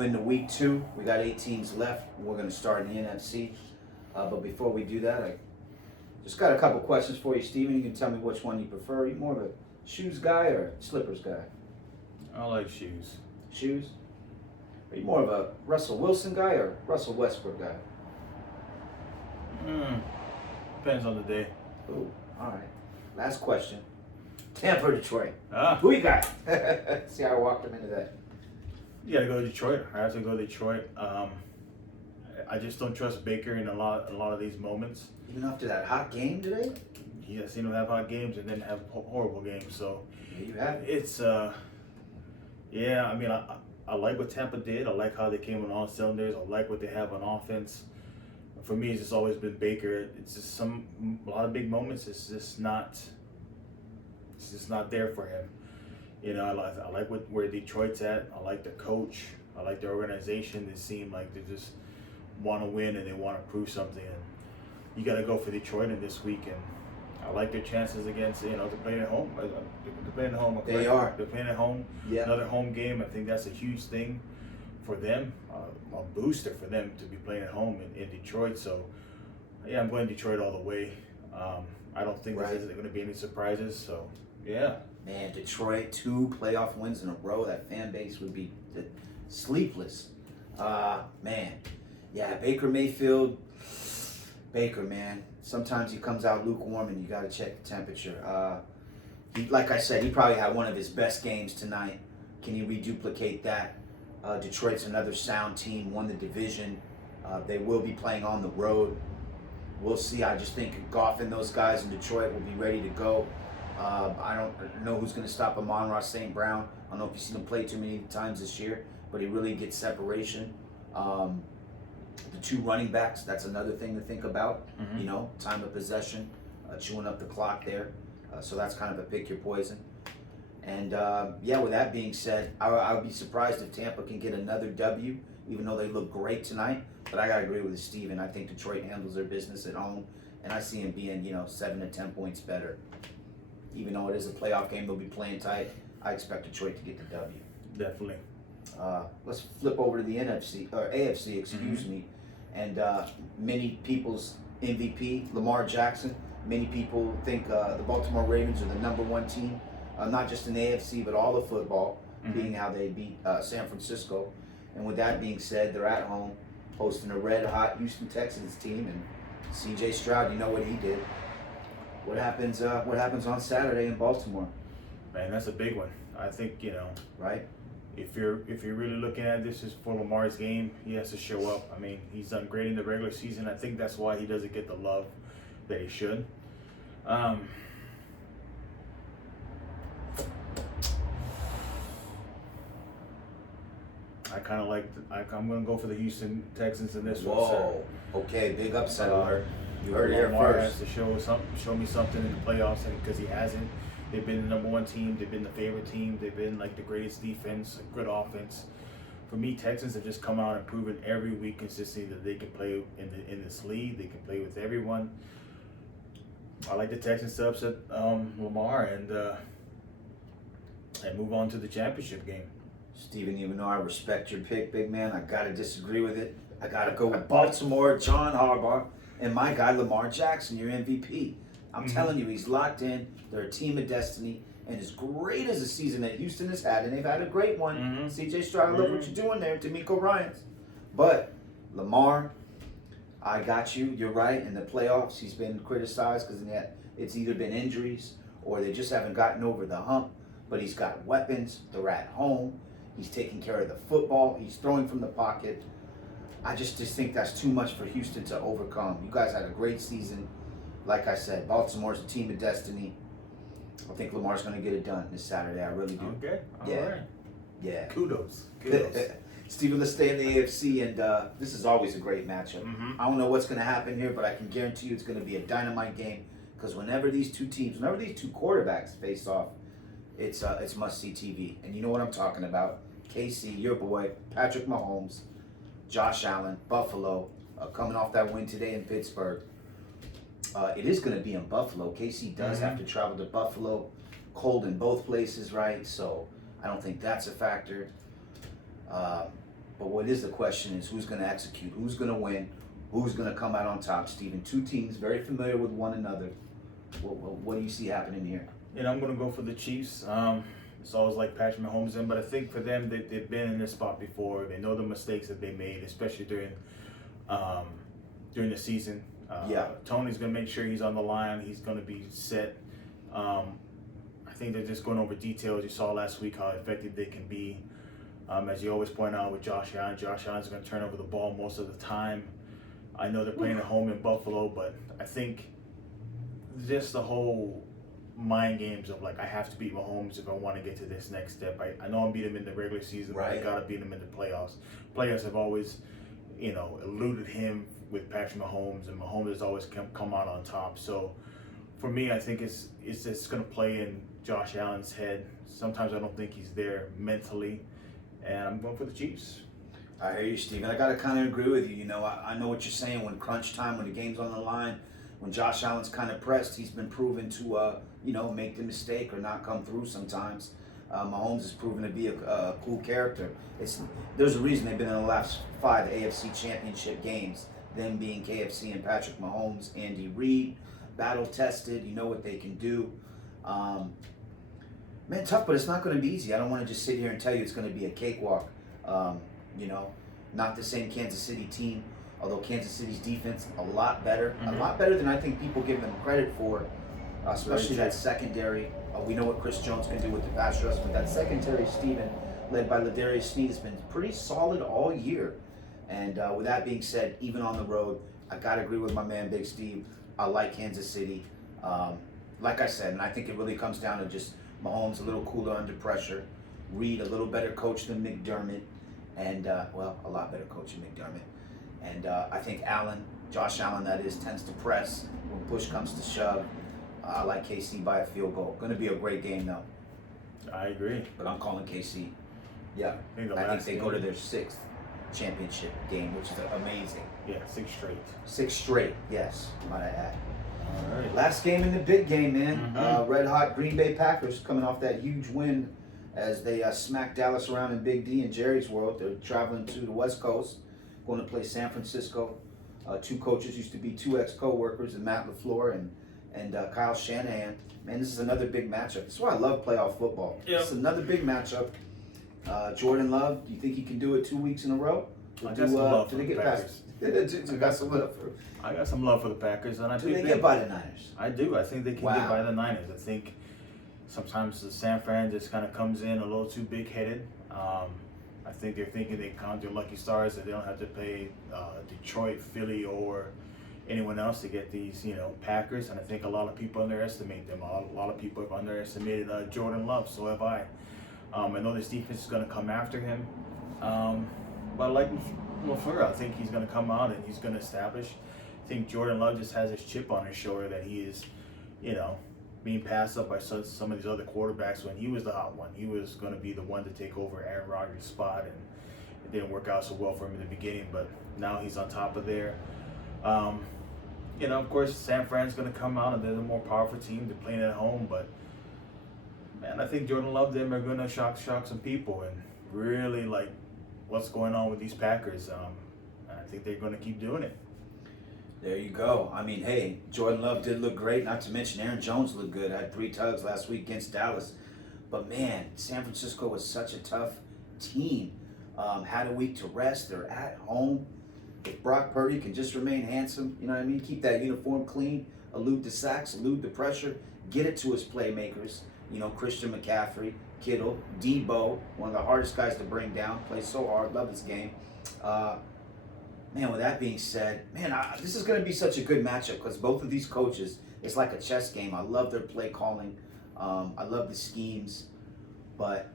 Into week 2, we got 8 teams left. We're going to start in the NFC. But before we do that, I just got a couple questions for you, Steven. You can tell me which one you prefer. Are you more of a shoes guy or slippers guy? I like shoes. Shoes? Are you more of a Russell Wilson guy or Russell Westbrook guy? Depends on the day. Ooh, all right. Last question. Tampa or Detroit? Ah, Who you got? See how I walked him into that. you gotta go to Detroit. I have to go to Detroit. I just don't trust Baker in a lot of these moments. Even after that hot game today? He has seen him have hot games and then have horrible games. So There you have it. it's yeah. I mean, I like what Tampa did. I like how they came on all cylinders. I like what they have on offense. For me, it's just always been Baker. It's just a lot of big moments. It's just not there for him. You know, I like where Detroit's at. I like the coach. I like the organization. They seem like they just want to win and they want to prove something. And you got to go for Detroit in this week. And I like their chances against, they're playing at home. They're playing at home. They are. They're playing at home. Yeah. Another home game. I think that's a huge thing for them. A booster for them to be playing at home in Detroit. So, yeah, I'm going Detroit all the way. I don't think Right. there's going to be any surprises. So, yeah. Man, Detroit, 2 playoff wins in a row. That fan base would be sleepless. Man. Yeah, Baker Mayfield. Baker, man. Sometimes he comes out lukewarm and you got to check the temperature. Like I said, he probably had one of his best games tonight. Can he reduplicate that? Detroit's another sound team, won the division. They will be playing on the road. We'll see. I just think Goff and those guys in Detroit will be ready to go. I don't know who's going to stop Amon-Ra St. Brown. I don't know if you've seen him play too many times this year, but he really gets separation. The 2 running backs, that's another thing to think about. Mhm. Time of possession, chewing up the clock there. So that's kind of a pick your poison. And yeah, with that being said, I would be surprised if Tampa can get another W, even though they look great tonight. But I got to agree with Steven. I think Detroit handles their business at home, and I see them being, 7 to 10 points better. Even though it is a playoff game, they'll be playing tight. I expect Detroit to get the W. Definitely. Let's flip over to the NFC or AFC, excuse me. And many people's MVP, Lamar Jackson. Many people think the Baltimore Ravens are the #1 team, not just in the AFC but all of football, being how they beat San Francisco. And with that being said, they're at home hosting a red-hot Houston Texans team, and C.J. Stroud, you know what he did. What happens on Saturday in Baltimore? Man, that's a big one. I think, Right? if you're really looking at this as for Lamar's game, he has to show up. I mean, he's done great in the regular season. I think that's why he doesn't get the love that he should. I kind of I'm going to go for the Houston Texans in this one. Whoa. Okay, big upset alert. You heard it here Lamar first. has to show me something in the playoffs, and because he hasn't. They've been the #1 team. They've been the favorite team. They've been like the greatest defense, good offense. For me, Texans have just come out and proven every week consistently that they can play in this league. They can play with everyone. I like the Texans to upset Lamar and move on to the championship game. Steven, even though I respect your pick, big man, I gotta disagree with it. I gotta go with Baltimore, John Harbaugh, and my guy Lamar Jackson, your MVP. I'm telling you, he's locked in. They're a team of destiny. And as great as the season that Houston has had, and they've had a great one, C.J. Stroud, I love what you're doing there, D'Amico Ryans. But Lamar, I got you. You're right. In the playoffs, he's been criticized because it's either been injuries or they just haven't gotten over the hump. But he's got weapons. They're at home. He's taking care of the football. He's throwing from the pocket. I just think that's too much for Houston to overcome. You guys had a great season. Like I said, Baltimore's a team of destiny. I think Lamar's going to get it done this Saturday. I really do. Okay. All Yeah. right. Yeah. Kudos. Steven, let's stay in the AFC, and this is always a great matchup. I don't know what's going to happen here, but I can guarantee you it's going to be a dynamite game because whenever these two quarterbacks face off, it's must-see TV. And you know what I'm talking about. KC, your boy, Patrick Mahomes, Josh Allen, Buffalo, coming off that win today in Pittsburgh. It is going to be in Buffalo. KC does have to travel to Buffalo. Cold in both places, right? So I don't think that's a factor. But what is the question is who's going to execute, who's going to win, who's going to come out on top, Steven? Two teams very familiar with one another. What do you see happening here? I'm going to go for the Chiefs. It's always like Patrick Mahomes in, but I think for them, they've been in this spot before. They know the mistakes that they made, especially during the season. Tony's going to make sure he's on the line. He's going to be set. I think they're just going over details. You saw last week how effective they can be. As you always point out with Josh Allen's going to turn over the ball most of the time. I know they're playing at home in Buffalo, but I think just the whole mind games of like, I have to beat Mahomes if I want to get to this next step. I know I beat him in the regular season, but I got to beat him in the playoffs. Players have always, eluded him with Patrick Mahomes, and Mahomes has always come out on top. So for me, I think it's just going to play in Josh Allen's head. Sometimes I don't think he's there mentally, and I'm going for the Chiefs. I hear you, Steven. I got to kind of agree with you. I know what you're saying when crunch time, when the game's on the line, when Josh Allen's kind of pressed, he's been proven to, make the mistake or not come through sometimes. Mahomes has proven to be a cool character. There's a reason they've been in the last 5 AFC Championship games, them being KFC and Patrick Mahomes, Andy Reid, battle-tested, you know what they can do. Man, tough, but it's not going to be easy. I don't want to just sit here and tell you it's going to be a cakewalk. Not the same Kansas City team, although Kansas City's defense a lot better than I think people give them credit for, especially that secondary. We know what Chris Jones can do with the pass rush, but that secondary, Steven, led by Ladarius Sneed, has been pretty solid all year. And with that being said, even on the road, I got to agree with my man, Big Steve. I like Kansas City. Like I said, and I think it really comes down to just Mahomes a little cooler under pressure, Reid a little better coach than McDermott, and, a lot better coach than McDermott. And I think Josh Allen, that is, tends to press when push comes to shove. I like KC by a field goal. Going to be a great game, though. I agree. But I'm calling KC. Yeah. I think they go to their 6th championship game, which is amazing. Yeah, 6 straight. 6 straight, yes, might I add. All right. Last game in the big game, man. Red hot Green Bay Packers coming off that huge win as they smacked Dallas around in Big D in Jerry's world. They're traveling to the West Coast, going to play San Francisco. 2 coaches used to be 2 ex-co-workers, and Matt LaFleur and Kyle Shanahan. Man, this is another big matchup. That's why I love playoff football. Yep. It's another big matchup. Jordan Love, do you think he can do it 2 weeks in a row? I got some love for the Packers. I got some love for the Packers, and I think they get by the Niners. I do. I think they can get by the Niners. I think sometimes the San Fran just kind of comes in a little too big-headed. I think they're thinking they count their lucky stars, that they don't have to pay Detroit, Philly, or anyone else to get these, Packers. And I think a lot of people underestimate them. A lot of people have underestimated Jordan Love. So have I. I know this defense is going to come after him. But I like LaFleur. I think he's going to come out and he's going to establish. I think Jordan Love just has his chip on his shoulder that he is, being passed up by some of these other quarterbacks when he was the hot one. He was going to be the one to take over Aaron Rodgers' spot, and it didn't work out so well for him in the beginning, but now he's on top of there. Of course, San Fran's going to come out, and they're the more powerful team. They're playing at home, but, man, I think Jordan Love, them are going to shock some people and really, like, what's going on with these Packers. I think they're going to keep doing it. There you go. I mean, hey, Jordan Love did look great. Not to mention Aaron Jones looked good. Had 3 tugs last week against Dallas. But, man, San Francisco was such a tough team. Had a week to rest. They're at home. If Brock Purdy can just remain handsome, you know what I mean? Keep that uniform clean, elude the sacks, elude the pressure, get it to his playmakers. Christian McCaffrey, Kittle, Debo, one of the hardest guys to bring down. Plays so hard. Love his game. Man, with that being said, this is going to be such a good matchup because both of these coaches, it's like a chess game. I love their play calling. I love the schemes. But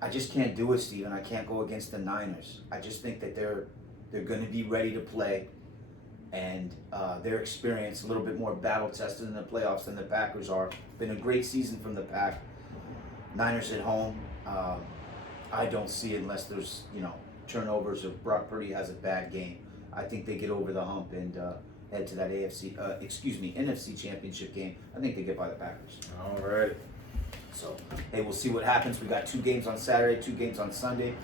I just can't do it, Steven. I can't go against the Niners. I just think that they're going to be ready to play. And their experience, a little bit more battle-tested in the playoffs than the Packers are. Been a great season from the Pack. Niners at home. I don't see it unless there's, turnovers or Brock Purdy has a bad game. I think they get over the hump and head to that NFC Championship game. I think they get by the Packers. All right. So, hey, we'll see what happens. We got 2 games on Saturday, 2 games on Sunday.